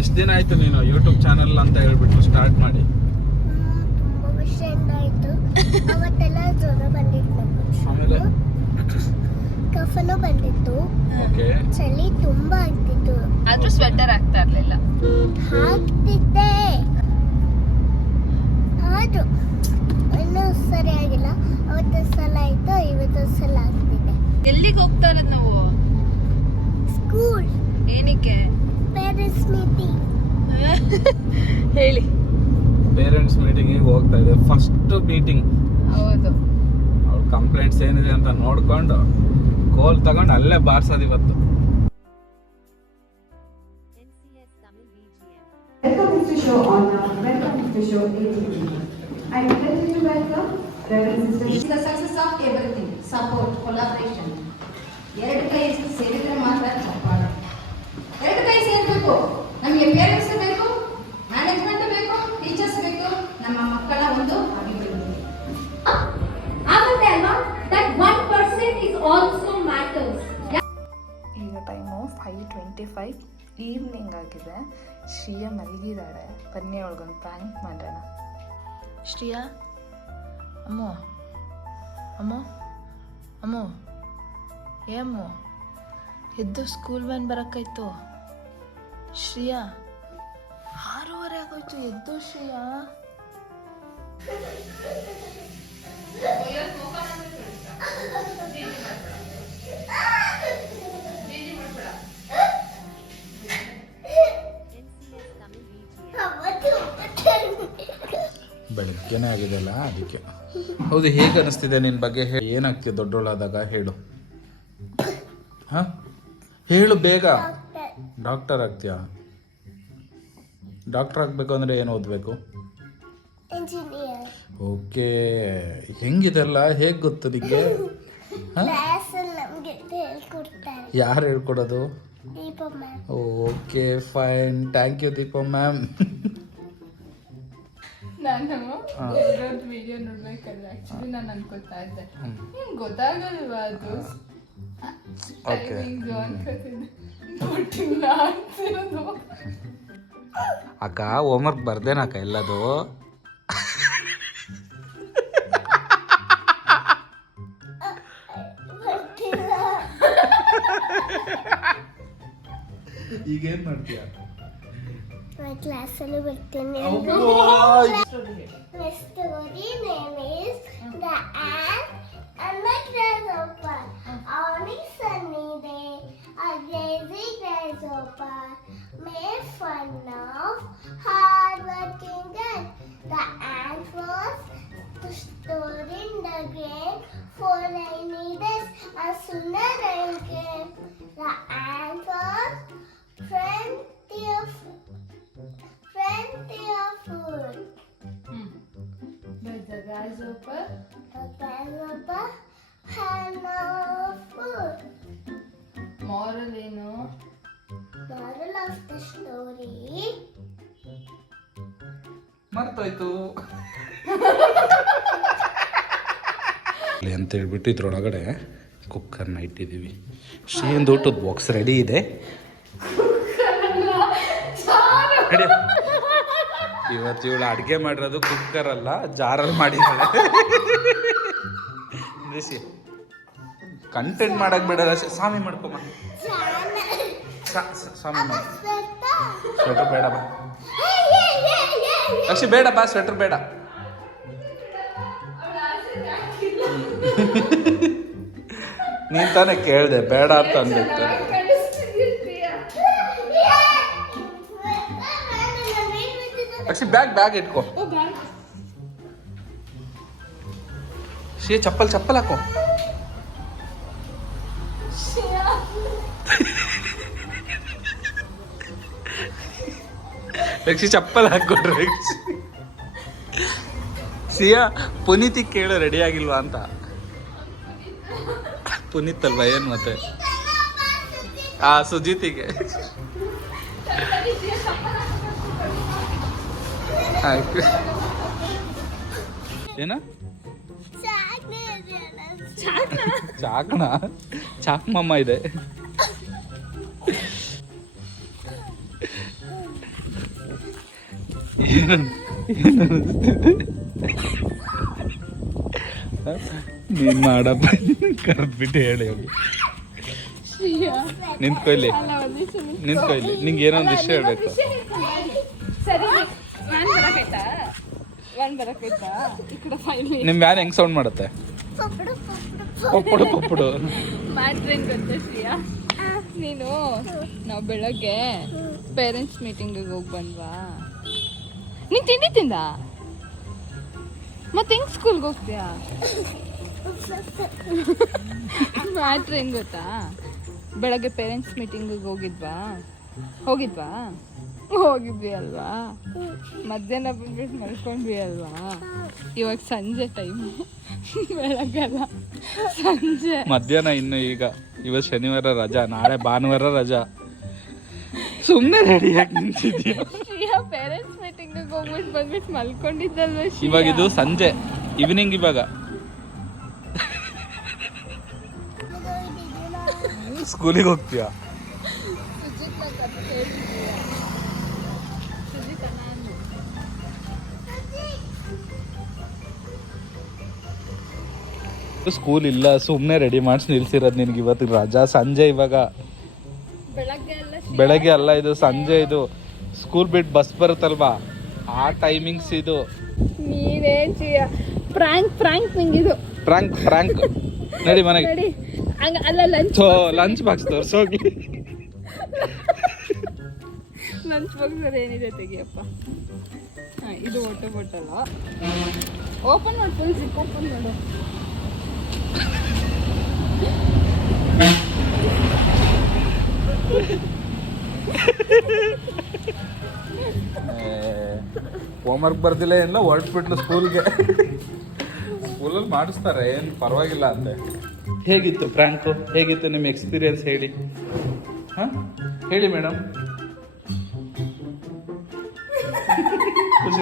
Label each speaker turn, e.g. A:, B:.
A: ಎಷ್ಟು ದಿನ ಆಯ್ತು ನೀನು ಯೂಟ್ಯೂಬ್ ಚಾನಲ್ ಅಂತ ಹೇಳ್ಬಿಟ್ಟು ಸ್ಟಾರ್ಟ್ ಮಾಡಿ?
B: ತುಂಬ ವರ್ಷದಿಂದ ಆಯ್ತು. ಅವತ್ತೆಲ್ಲ ಜ್ವರ ಬಂದಿತ್ತು
A: ಆಮೇಲೆ?
B: ಕಫನು ಬಂದಿತ್ತು.
A: ಓಕೆ
B: ಚಳಿ ತುಂಬಾ ಆಗ್ತಿತ್ತು.
C: ಆದ್ರೂ ಸ್ವೆಟರ್ ಆಗ್ತಾ ಇರ್ಲಿಲ್ಲ.
B: ಹಾಕ್ತಿದ್ದೆ. ಆದ್ರೂ ಇನ್ನೂ ಆಗಿಲ್ಲ. ಅವತ್ತು ಸಲ ಆಯ್ತು ಇವತ್ತು ಸಲ ಆಗ್ತಿದೆ.
C: ಎಲ್ಲಿಗೆ ಹೋಗ್ತಾ ಇರೋದು ನಾವು?
B: ಸ್ಕೂಲ್
C: ಏನಕ್ಕೆ?
B: ಪೇರೆಂಟ್ಸ್ ಮೀಟಿಂಗ್
C: ಹೇಯ್ಲಿ
A: ಪೇರೆಂಟ್ಸ್ ಮೀಟಿಂಗ್ಗೆ ಹೋಗ್ತಾ ಇದೆ ಫಸ್ಟ್ ಮೀಟಿಂಗ್
C: ಹೌದು.
A: ಅವರ ಕಂಪ್ಲೇಂಟ್ಸ್ ಏನಿದೆ ಅಂತ ನೋಡ್ಕೊಂಡು โ ಕಲ್ ತಗೊಂಡು ಅಲ್ಲೇ ಬಾರ್ಸೋದು ಇವತ್ತು.
D: NCS Tamil Vijaya welcome to
E: ಎರಡು ಕೈ ಸೇರಬೇಕು. ನಮಗೆ ಪೇರೆಂಟ್ಸ್ ಬೇಕು ಮ್ಯಾನೇಜ್ಮೆಂಟ್ ಬೇಕು ಟೀಚರ್ಸ್ ಬೇಕು ನಮ್ಮ ಮಕ್ಕಳ ಒಂದು ಅಭಿವೃದ್ಧಿ.
F: ಆಗುತ್ತೆ ಅಲ್ವಾ? That one percent is also matters
G: ಈಗ time five twenty five evening ಆಗಿದೆ. ಶ್ರೀಯಾ ಮಲಗಿದ್ದಾಳೆ ಬನ್ನಿ ಅವಳಿಗೊಂದು ಪ್ರ್ಯಾಂಕ್ ಮಾಡೋಣ. ಶ್ರೀಯಾ ಅಮ್ಮ. ಅಮ್ಮೋ. ಅಮ್ಮ. ಏಮ್ಮು ಎದ್ದು ಸ್ಕೂಲ್ ವ್ಯಾನ್ ಬರೋಕ್ಕಾಯ್ತು. ಶ್ರೀಯಾ, ಆರೂವರೆ ಆಗೋಯ್ತು. ಎದ್ದು ಶ್ರೀಯಾ.
A: ಬೆಳಗ್ಗೆನೇ ಆಗಿದೆಯಲ್ಲ ಅದಕ್ಕೆ. ಹೌದು, ಹೇಗೆ ಅನಿಸ್ತಿದೆ ನಿನ್ನ ಬಗ್ಗೆ? ಏನಾಗ್ತಿದೆ? ದೊಡ್ಡೋಳಾದಾಗ ಹೇಳು. ಹಾ? ಹೇಳು ಬೇಗ. ಡಾಕ್ಟರ್ ಆಗ್ತೀಯಾ? ಡಾಕ್ಟರ್ ಆಗಬೇಕು ಅಂದರೆ ಏನು ಓದಬೇಕು?
B: Engineer
A: okay. ಹೆಂಗಿದೆಲ್ಲ? ಹೇಗೆ ಗೊತ್ತು ನಿಮಗೆ ಯಾರು ಹೇಳ್ಕೊಡೋದು?
B: Deepa ma'am.
A: Okay fine. Thank you Deepa ma'am.
G: ನಾನು ವಿಡಿಯೋ ನೋಡ್ಬೇಕಲ್ಲ. ಆಕ್ಚುಲಿ ನಾನು ಅನ್ಕೋತಾ ಇದ್ದೆ. ನಿಮ್ಗೆ ಗೊತ್ತಾಗಲ್ವಾ ಅದು?
A: ಓಕೆ
G: ಅಂತಿರೋದು
A: ಅಕ್ಕ ಹೋಮ್ವರ್ಕ್ ಬರ್ದೇನಕ್ಕ ಎಲ್ಲದು? ಈಗೇನ್ ಮಾಡ್ತೀಯ?
B: ಕ್ಲಾಸಲ್ಲಿ ಬರ್ತೀನಿ. Next name is on grain for rainy days. As soon as rain came, the ant was plenty of plenty of food.
G: But the grasshopper
B: The grasshopper had no food.
G: moral ಏನು
B: Moral of the story.
A: ಮರ್ತೋಯ್ತು ಅಂತ ಹೇಳ್ಬಿಟ್ಟು ಇದ್ರೊಳಗಡೆ ಕುಕ್ಕರ್ನ ಇಟ್ಟಿದ್ದೀವಿ. ಶ್ರೀಯಂದು ಊಟದ box ready ಇದೆ? ಇವತ್ತು ಇವಳು ಅಡುಗೆ ಮಾಡಿರೋದು ಕುಕ್ಕರ್ ಅಲ್ಲ ಜಾರಲ್ಲಿ ಮಾಡಿದ್ದಾಳೆ. ಕಂಟೆಂಟ್ ಮಾಡಕ್ ಬಿಡಲ್ಲ ಸ್ವಾಮಿ ಮಾಡ್ಕೊಮ್ಮ ಸ್ವಾಮಿ ಮಾಡಿ ಸ್ವೆಟರ್ ಬೇಡ ಬಾ. ಅಕ್ಷಿ ಬೇಡ ಬಾ ಸ್ವೆಟರ್ ಬೇಡ. ನೀನ್ ತಾನೇ ಕೇಳಿದೆ ಬೇಡ ಅಂತ ಅಂದಿತ್ತು ಅಕ್ಷಿ ಬ್ಯಾಗ್ ಬ್ಯಾಗ್ ಇಟ್ಕೋ ಶೇ ಚಪ್ಪಲ್ ಚಪ್ಪಲ್ ಹಾಕೋ ರಕ್ಷಿ ಚಪ್ಪಲ್ ಹಾಕೊಟ್ರೆ ಸಿಯಾ ಪುನೀತಿಗೆ ಕೇಳು ರೆಡಿ ಆಗಿಲ್ವಾ ಅಂತ. ಪುನೀತ್ ಅಲ್ವಾ, ಏನು ಮತ್ತೆ? ಆ, ಸುಜಿತಿಗೆ. ಏನ? ಚಾಕಣ ಚಾಕ್ ಮಮ್ಮ ಇದೆ. ನೀನ್ ಮಾಡಪ್ಪ ಕರೆದ್ಬಿಟ್ಟು ಹೇಳಿ ಹೋಗಿ. ನಿಂತ್ಕೊ ಇಲ್ಲಿ. ನಿಂತ್ಕೊ. ಇಲ್ಲಿ. ನಿಂಗೆ ಏನೋ ಒಂದು ವಿಷಯ ಹೇಳ್ಬೇಕು. ನಿಮ್ ವ್ಯಾನ್ ಹೆಂಗ್ ಸೌಂಡ್ ಮಾಡುತ್ತೆ?
B: ಪಪ್ಪಡು ಪಪ್ಪಡು
A: ಪಪ್ಪುಡು ಪಪ್ಪುಡು
C: ಮಾಡ್ರೇನ್ ಗೊತ್ತಾ ಶ್ರೀಯಾ? ನೀನು ನಾವು ಬೆಳಗ್ಗೆ ಪೇರೆಂಟ್ಸ್ ಮೀಟಿಂಗಿಗೆ ಹೋಗಿ ಬಂದ್ವಾ? ನೀನು ತಿಂಡಿ ತಿಂದ? ಮತ್ತೆ ಹೆಂಗ್ ಸ್ಕೂಲ್ಗೆ ಹೋಗ್ತೀಯಾ? ಮ್ಯಾಟ್ರ್ ಹೆಂಗ್ ಗೊತ್ತಾ? ಬೆಳಗ್ಗೆ ಪೇರೆಂಟ್ಸ್ ಮೀಟಿಂಗಿಗೆ ಹೋಗಿದ್ವಾ? ಹೋಗಿದ್ವಾ? ಹೋಗಿದ್ವಿ ಅಲ್ವಾ? ಮಧ್ಯಾಹ್ನ ಬಂದ್ಬಿಟ್ಟು ಮಲ್ಕೊಂಡ್ವಿ ಅಲ್ವಾ? ಇವಾಗ ಸಂಜೆ ಟೈಮ್ ಬೆಳಗ್ಗೆಲ್ಲ ಸಂಜೆ.
A: ಮಧ್ಯಾಹ್ನ ಇನ್ನು ಈಗ. ಇವತ್ತು ಶನಿವಾರ ರಜಾ, ನಾಳೆ ಭಾನುವಾರ ರಜಾ. ಸುಮ್ಮನೆ ರೆಡಿ ಆಗಿ ನಿಂತಿದ್ಯಾ
C: ಹೋಗ್ಬಿಟ್ಟು ಬಂದ್ಬಿಟ್ಟು ಮಲ್ಕೊಂಡಿದ್ದಲ್ವ?
A: ಇವಾಗ ಇದು ಸಂಜೆ ಈವ್ನಿಂಗ್ ಇವಾಗ. ಸ್ಕೂಲಿಗೆ ಹೋಗ್ತೀಯಾ. ಸ್ಕೂಲ್ ಇಲ್ಲ ಸುಮ್ಮನೆ ರೆಡಿ ಮಾಡಿಸಿ ನಿಲ್ಸಿರೋದು ನಿನ್ಗೆ ಇವತ್ತು ರಜಾ. ಸಂಜೆ ಇವಾಗ.
C: ಬೆಳಗ್ಗೆ
A: ಅಲ್ಲ ಇದು ಸಂಜೆ ಇದು. ಸ್ಕೂಲ್ ಬಿಟ್ಟು ಬಸ್ ಬರುತ್ತಲ್ವಾ? ಆ ಟೈಮಿಂಗ್ಸ್ ಇದು.
C: ನೀನೇನ್ ಪ್ರಾಂಕ್ ಪ್ರಾಂಕ್ ನಿಂಗಿದು
A: ಪ್ರಾಂಕ್ ಪ್ರಾಂಕ್ ನಡಿ ಮನೆಗೆ.
C: ನೋಡಿ. ಹಂಗ ಅಲ್ಲ ಲಂಚ್
A: ಸೊ ಲಂಚ್ ಬಾಕ್ಸ್ ತೋರ್ಸೋಗಿ
C: ಲಂಚ್ ಬಾಕ್ಸ್ ಏನಿದೆ ತೆಗಿಯಪ್ಪ? ಇದು ವಾಟರ್ ಬಾಟಲ್ ಓಪನ್ ಮಾಡಿ ಫುಲ್ ಜಿಪ್ ಓಪನ್ ಮಾಡು.
A: ಹೋಮ್ವರ್ಕ್ ಬರ್ದಿಲ್ಲ ಏನಿಲ್ಲ ಹೊರಟ್ಬಿಟ್ಲು ಸ್ಕೂಲ್ಗೆ ಸ್ಕೂಲಲ್ಲಿ ಮಾಡಿಸ್ತಾರೆ, ಏನು ಪರವಾಗಿಲ್ಲ ಅಂತೆ. ಹೇಗಿತ್ತು ಫ್ರ್ಯಾಂಕು ಹೇಗಿತ್ತು ನಿಮ್ಮ ಎಕ್ಸ್ಪೀರಿಯನ್ಸ್ ಹೇಳಿ? ಹಾಂ? ಹೇಳಿ ಮೇಡಮ್